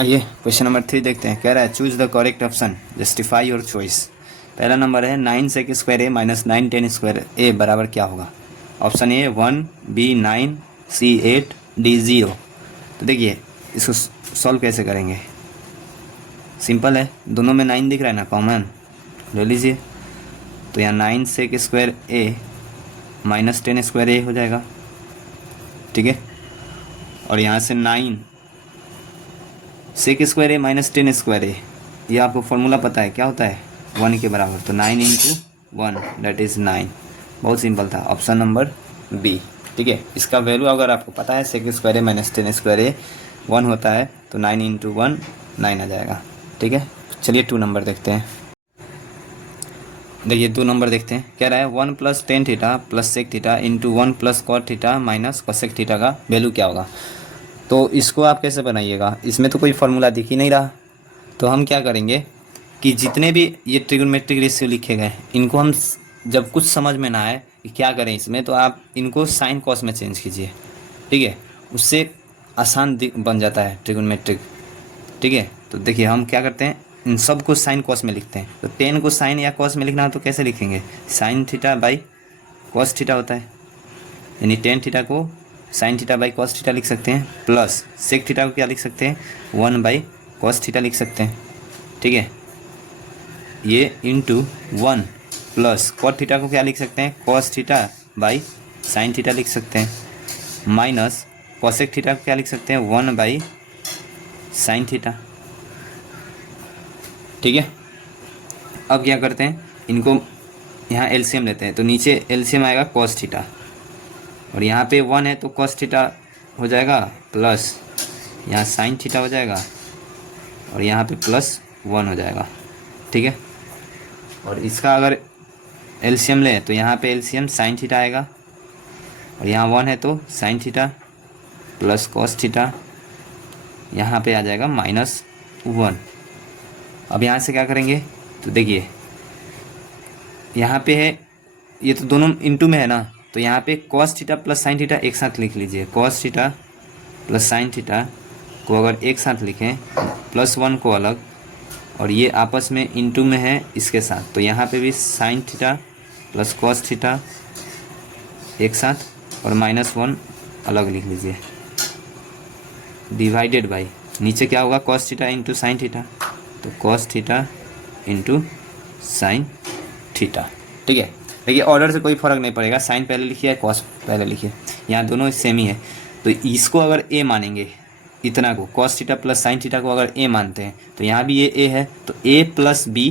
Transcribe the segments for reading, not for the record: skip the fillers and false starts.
आइए question number 3 देखते हैं। कह रहा है choose the correct option, justify your choice. पहला नंबर है 9 sec square A minus 9 10 square A बराबर क्या होगा। Option A 1, B 9, C 8, D 0। तो देखिए इसको सॉल्व कैसे करेंगे। सिंपल है, दोनों में 9 दिख रहा है ना, कॉमन ले लीजिए। तो यहाँ 9 sec square A minus 10 square ए हो जाएगा, ठीक है। और यहाँ से 9 sec square A minus 10 square ए, ये आपको फॉर्मूला पता है क्या होता है, 1 के बराबर। तो 9 इंटू 1 दैट इज़ 9। बहुत सिंपल था, ऑप्शन नंबर बी, ठीक है। इसका वैल्यू अगर आपको पता है sec square A minus 10 square ए 1 होता है, तो 9 इंटू 1 9 आ जाएगा, ठीक है। चलिए 2 नंबर देखते हैं। देखिए 2 नंबर देखते हैं। कह रहा है 1 plus ten theta plus sec theta into 1 plus cot theta minus cosec theta का वैल्यू क्या होगा। तो इसको आप कैसे बनाइएगा, इसमें तो कोई फार्मूला दिख ही नहीं रहा। तो हम क्या करेंगे कि जितने भी ये ट्रिग्नोमेट्रिक रेशियो लिखे गए इनको हम जब कुछ समझ में ना आए कि क्या करें इसमें, तो आप इनको साइन कॉस में चेंज कीजिए, ठीक है। उससे आसान बन जाता है ट्रिग्नोमेट्रिक, ठीक है। तो देखिए हम क्या करते हैं, इन सब को साइन कॉस में लिखते हैं। तो 10 को साइन या कॉस में लिखना है तो कैसे लिखेंगे, sine theta by cos theta होता है, यानी 10 थीटा को sine theta by cos theta लिख सकते हैं, प्लस सेक थीटा को क्या लिख सकते हैं, 1 बाई कॉस थीटा लिख सकते हैं, ठीक है। ये इंटू 1 प्लस कॉट थीटा को क्या लिख सकते हैं, cos theta by sine theta लिख सकते हैं, माइनस कॉसेक थीटा को क्या लिख सकते हैं, 1 बाई साइन थीटा, ठीक है। अब क्या करते हैं, इनको यहाँ एलसीएम लेते हैं। तो नीचे एलसीएम आएगा कॉस थीटा, और यहाँ पे 1 है तो कॉस थीटा हो जाएगा, प्लस यहाँ साइन थीटा हो जाएगा, और यहाँ पे प्लस 1 हो जाएगा, ठीक है। और इसका अगर एलसीएम लें तो यहाँ पे एलसीएम साइन थीटा आएगा, और यहाँ 1 है तो sine theta plus cos theta, यहाँ पे आ जाएगा माइनस 1। अब यहाँ से क्या करेंगे, तो देखिए यहाँ पे है, ये तो दोनों इंटू में है ना, तो यहाँ पे cos theta plus sine theta एक साथ लिख लीजिए। Cos theta plus sine theta को अगर एक साथ लिखें, प्लस 1 को अलग, और ये आपस में इंटू में है इसके साथ, तो यहाँ पे भी sine theta plus cos theta एक साथ, और माइनस 1 अलग लिख लीजिए, डिवाइडेड बाई नीचे क्या होगा, cos theta into sine theta, तो cos theta into sine theta, ठीक है। देखिए ऑर्डर से कोई फ़र्क नहीं पड़ेगा, साइन पहले लिखिए कॉस पहले लिखिए, यहाँ दोनों सेम ही है। तो इसको अगर ए मानेंगे, इतना को cos theta plus sine theta को अगर ए मानते हैं, तो यहाँ भी ये ए है, तो ए प्लस बी,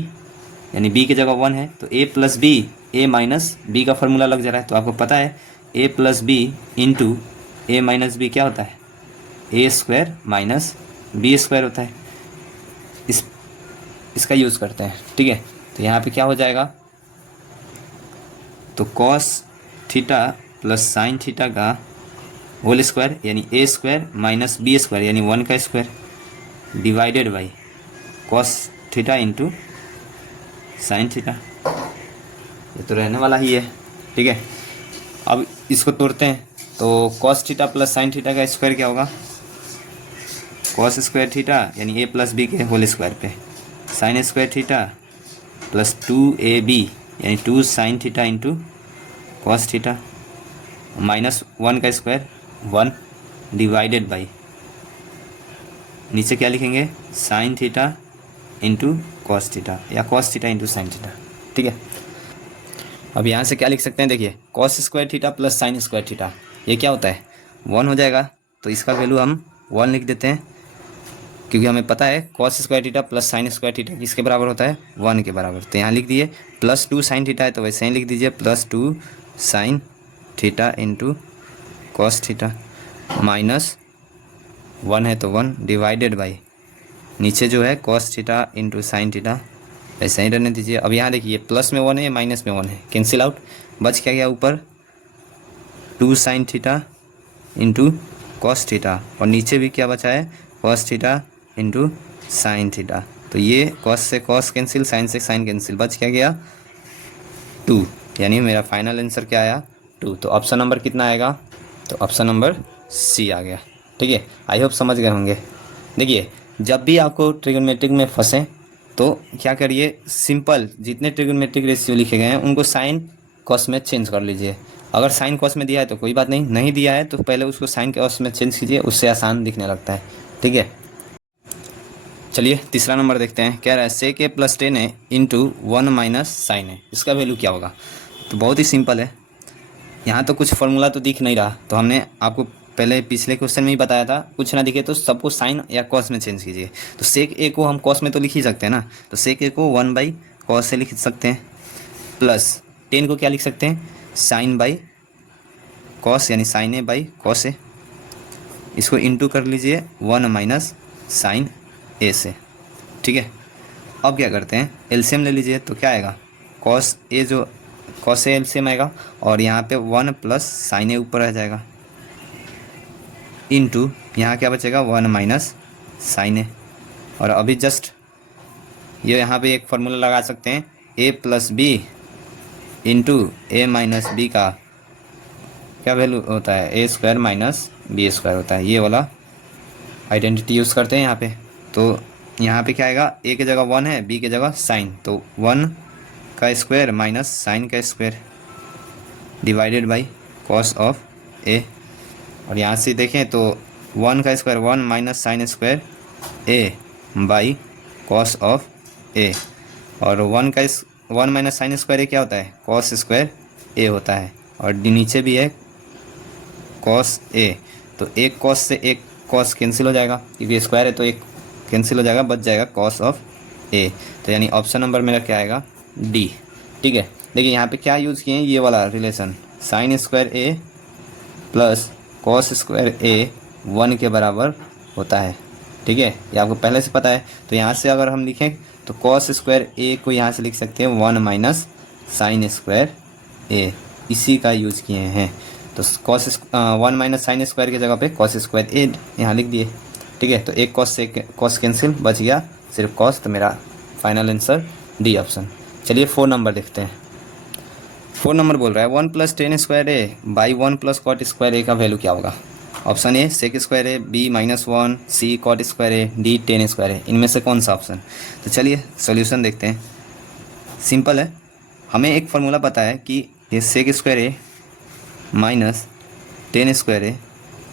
यानी बी की जगह 1 है तो ए प्लस बी, ए माइनस बी का फॉर्मूला लग जा रहा है। तो आपको पता है ए प्लस बी इंटू ए माइनस बी क्या होता है, ए स्क्वायर माइनस बी स्क्वायर होता है। इसका यूज़ करते हैं, ठीक है। तो यहाँ पे क्या हो जाएगा, तो cos theta plus sine theta का होल स्क्वायर यानी ए स्क्वायर माइनस बी स्क्वायर यानी 1 का square, divided by cos theta into sine theta. ये तो रहने वाला ही है, ठीक है। अब इसको तोड़ते हैं, तो cos theta plus sine theta का स्क्वायर क्या होगा, कॉस स्क्वायर थीटा यानी ए प्लस बी के होल स्क्वायर पे, sine square theta plus 2ab यानी 2 sine theta into cos theta, minus 1 का स्क्वायर 1, डिवाइडेड बाई नीचे क्या लिखेंगे, sine theta into cos theta या cos theta into sine theta, ठीक है। अब यहाँ से क्या लिख सकते हैं, देखिए cos square theta plus sign square theta ये क्या होता है, 1 हो जाएगा। तो इसका वैल्यू हम 1 लिख देते हैं, क्योंकि हमें पता है cos square theta plus sign square theta किसके बराबर होता है, 1 के बराबर। तो यहाँ लिख दिए, प्लस 2 साइन थीटा है तो वैसे ही लिख दीजिए, plus 2 sine theta into cos theta, minus 1 है तो 1, डिवाइडेड बाई नीचे जो है cos theta into sine theta ऐसे ही रहने दीजिए। अब यहाँ देखिए प्लस में 1 है माइनस में 1 है, कैंसिल आउट, बच क्या गया ऊपर 2 sine theta into cos theta, और नीचे भी क्या बचा है, cos theta into sine theta. तो ये कॉस से कॉस कैंसिल, साइन से साइन कैंसिल, बच क्या गया 2, यानी मेरा फाइनल आंसर क्या आया 2। तो ऑप्शन नंबर कितना आएगा, तो ऑप्शन नंबर सी आ गया, ठीक है। आई होप समझ गए होंगे। देखिए जब भी आपको ट्रिग्नोमेट्रिक में फंसे तो क्या करिए, सिंपल जितने ट्रिग्नोमेट्रिक रेशियो लिखे गए हैं उनको साइन कॉस में चेंज कर लीजिए। अगर साइन कॉस में दिया है तो कोई बात नहीं, नहीं दिया है तो पहले उसको साइन कॉस में चेंज कीजिए, उससे आसान दिखने लगता है। ठीक है, चलिए तीसरा नंबर देखते हैं। कह रहा है sec A plus 10a into 1 minus sine A, इसका वैल्यू क्या होगा। तो बहुत ही सिंपल है, यहाँ तो कुछ फॉर्मूला तो दिख नहीं रहा, तो हमने आपको पहले पिछले क्वेश्चन में ही बताया था, कुछ ना दिखे तो सबको साइन या कॉस में चेंज कीजिए। तो सेक ए को हम कॉस में तो लिख ही सकते हैं ना, तो सेक ए को 1 बाई कॉस से लिख सकते हैं, प्लस 10 को क्या लिख सकते हैं, साइन बाई कॉस, यानी sign A by cos A. इसको इंटू कर लीजिए 1 माइनस साइन ए से। ठीक है, अब क्या करते हैं, एलसीएम ले लीजिए, तो क्या आएगा, कॉस ए जो कॉस ए एलसीएम आएगा, और यहाँ पे 1 प्लस साइन ए ऊपर आ जाएगा, इंटू यहाँ क्या बचेगा 1 माइनस साइन ए। और अभी जस्ट ये यहाँ पे एक फार्मूला लगा सकते हैं, ए प्लस बी इंटू ए माइनस बी का क्या वैल्यू होता है, ए स्क्वायर माइनस बी स्क्वायर होता है। ये वाला आइडेंटिटी यूज़ करते हैं यहाँ पे। तो यहाँ पे क्या आएगा, ए की जगह 1 है, बी की जगह साइन, तो 1 का स्क्वायर माइनस साइन का square divided by cos of A. और यहाँ से देखें तो 1 का square 1 minus sine square A by cos of A, और 1 माइनस साइन स्क्वायर ए क्या होता है, कॉस स्क्वायर ए होता है, और नीचे भी है कॉस ए। तो एक कॉस से एक कॉस कैंसिल हो जाएगा, क्योंकि स्क्वायर है तो एक कैंसिल हो जाएगा, बच जाएगा कॉस ऑफ ए। तो यानी ऑप्शन नंबर मेरा क्या आएगा, डी। ठीक है, देखिए यहाँ पे क्या यूज़ किए हैं, ये वाला रिलेशन, साइन स्क्वायर ए प्लस कॉस स्क्वायर ए 1 के बराबर होता है। ठीक है, ये आपको पहले से पता है। तो यहाँ से अगर हम लिखें तो कॉस स्क्वायर ए को यहाँ से लिख सकते हैं 1 माइनस साइन स्क्वायर ए, इसी का यूज़ किए हैं। तो कॉस 1 माइनस साइन स्क्वायर की जगह पे कॉस स्क्वायर ए यहाँ लिख दिए। ठीक है, तो एक कॉस से कॉस कैंसिल, बच गया सिर्फ कॉस, तो मेरा फाइनल आंसर डी ऑप्शन। चलिए 4 नंबर देखते हैं। 4 नंबर बोल रहा है 1 plus 10 square A by 1 plus cot square A का वैल्यू क्या होगा। Option A sec square A, B -1, C cot square A, D 10 square A, इनमें से कौन सा ऑप्शन। तो चलिए सॉल्यूशन देखते हैं। सिंपल है, हमें एक फार्मूला पता है कि ये सेक स्क्वायर ए माइनस 10 स्क्वायर ए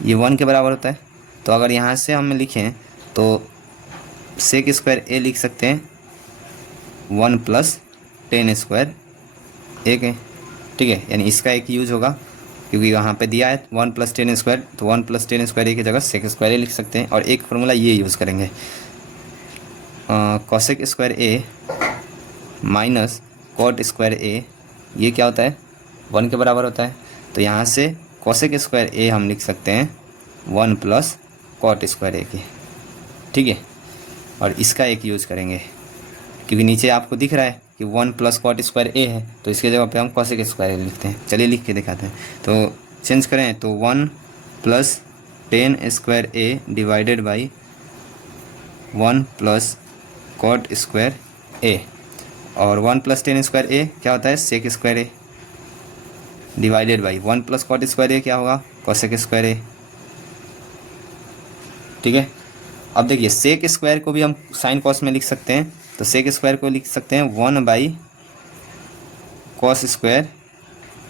ये 1 के बराबर होता है। तो अगर यहाँ से हम लिखें तो सेक स्क्वायर ए लिख सकते हैं 1 प्लस 10 स्क्वायर ए के। ठीक है, यानी इसका एक यूज होगा, क्योंकि वहाँ पे दिया है 1 प्लस 10 स्क्वायर, तो 1 प्लस 10 स्क्वायर ए की जगह सेक स्क्वायर ए लिख सकते हैं। और एक फार्मूला ये यूज़ करेंगे, cosec square A minus cot square ए, ये क्या होता है 1 के बराबर होता है। तो यहाँ से कॉसेक स्क्वायर ए हम लिख सकते हैं 1 प्लस कॉट स्क्वायर ए की। ठीक है, और इसका एक यूज़ करेंगे, क्योंकि नीचे आपको दिख रहा है कि 1 प्लस कॉट स्क्वायर ए है, तो इसके जगह पे हम कॉसेक स्क्वायर ए लिखते हैं। चलिए लिख के दिखाते हैं। तो चेंज करें तो 1 plus 10 square A divided by 1 plus cot square A, और 1 प्लस 10 स्क्वायर ए क्या होता है, sec square A divided by 1 plus cot square A क्या होगा, कॉसेक स्क्वायर ए। ठीक है, अब देखिए सेक स्क्वायर को भी हम साइन कॉस में लिख सकते हैं, तो सेक स्क्वायर को लिख सकते हैं 1 बाई कॉस स्क्वायर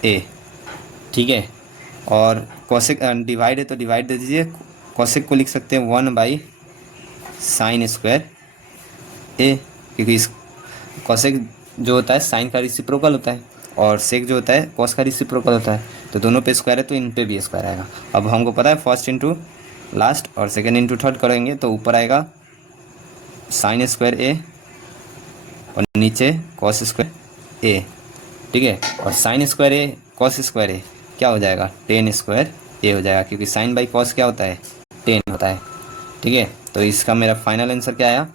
ए। ठीक है, और कॉसेक डिवाइड है तो डिवाइड दे दीजिए, कॉसेक को लिख सकते हैं 1 बाई साइन स्क्वायर ए, क्योंकि इस कॉसेक जो होता है साइन का रिसिप्रोकल होता है, और सेक जो होता है कॉस का रिसिप्रोकल होता है। तो दोनों पे स्क्वायर है तो इन पे भी स्क्वायर आएगा। अब हमको पता है फर्स्ट इंटू लास्ट और सेकेंड इंटू थर्ड करेंगे तो ऊपर आएगा साइन स्क्वायर ए और नीचे कॉस स्क्वायर ए। ठीक है, और sign square A cos square A क्या हो जाएगा, 10 स्क्वायर ए हो जाएगा, क्योंकि साइन बाई कॉस क्या होता है 10 होता है। ठीक है, तो इसका मेरा फाइनल आंसर क्या आया,